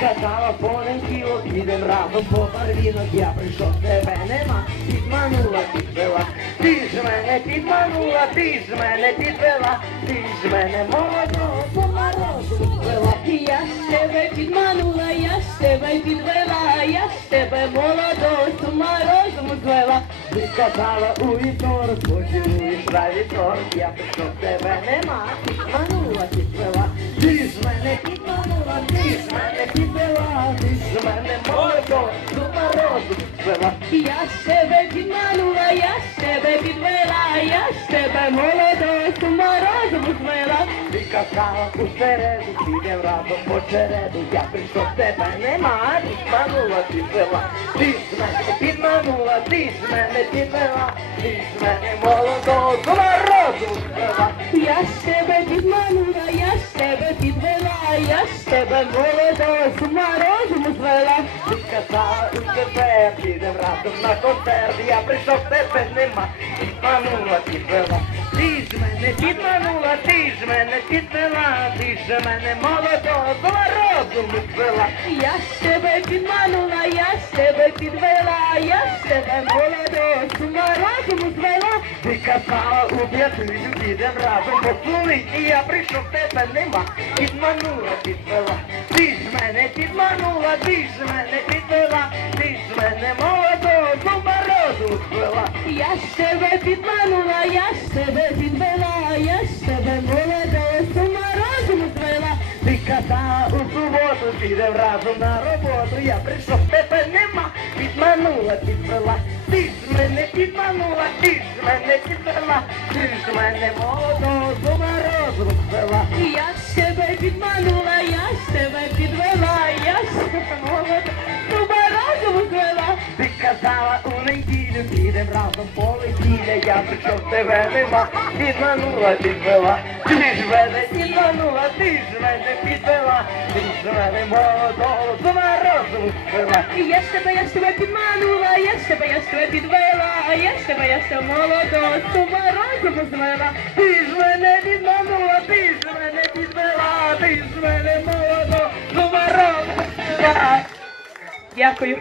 казала понеділок, підем разом по барвінок, я прийшов, тебе нема, підманула, підвела. Ти ж мене підманула, ти ж мене підвела, ти ж мене молодого по морозу звела. Я ж тебе підманула, я ж тебе підвела, я ж тебе молодого з морозом звела. Ти казала у вівторок, поцілуєш на вівторок, я прийшов, тебе нема, підманула, підвела. Звела. Я ж тебе підманула, я ж тебе підвела, я ж тебе молодого з морозом звела. Ти казала у середу, підем разом по череду, я прийшов, тебе нема, підманула, підвела. Ти ж мене підманула, ти ж мене підвела, ти ж мене до морозу звела. Я ж тебе підманула, я ж тебе підвела, я ж тебе молодого з морозом звела. Казала у тебе, підем разом на концерт, я прийшов, тебе нема, підманула, підвела. Ти ж мене підманула, ти ж мене підвела, ти ж мене молодого до морозу звела. Я ж тебе підманула, я ж тебе підвела, я ж тебе молодого морозом звела. Ти казала у п'ятницю, підем разом поцілуй, і я прийшов, тебе нема, підманула, підвела. Ти ж мене підманула, ти ж мене Я ж тебе підманула, я ж тебе підвела, я ж тебе молодого з морозом звела. Ти казала у суботу, підем разом на роботу, я прийшов, тебе нема, підманула, підвела. Ти ж мене підманула, ти ж мене підвела, ти ж мене молодого до морозу звела. Я ж тебе підманула, я ж тебе підвела, я ж тебе молодого з морозом звела. Ти казала у неділю, підем разом по весілля, я прийшов, тебе нема, підманула, підвела. Ти ж мене підманула, ти ж мене підвела, ти ж мене молодого до морозу звела. Я ж тебе, я ж тебе підманула, я ж тебе, я ж тебе підвела, я ж тебе, я ж тебе молодого з морозом звела. Ти ж мене підманула, ти ж мене підвела, ти ж мене молодого до морозу звела. Дякую.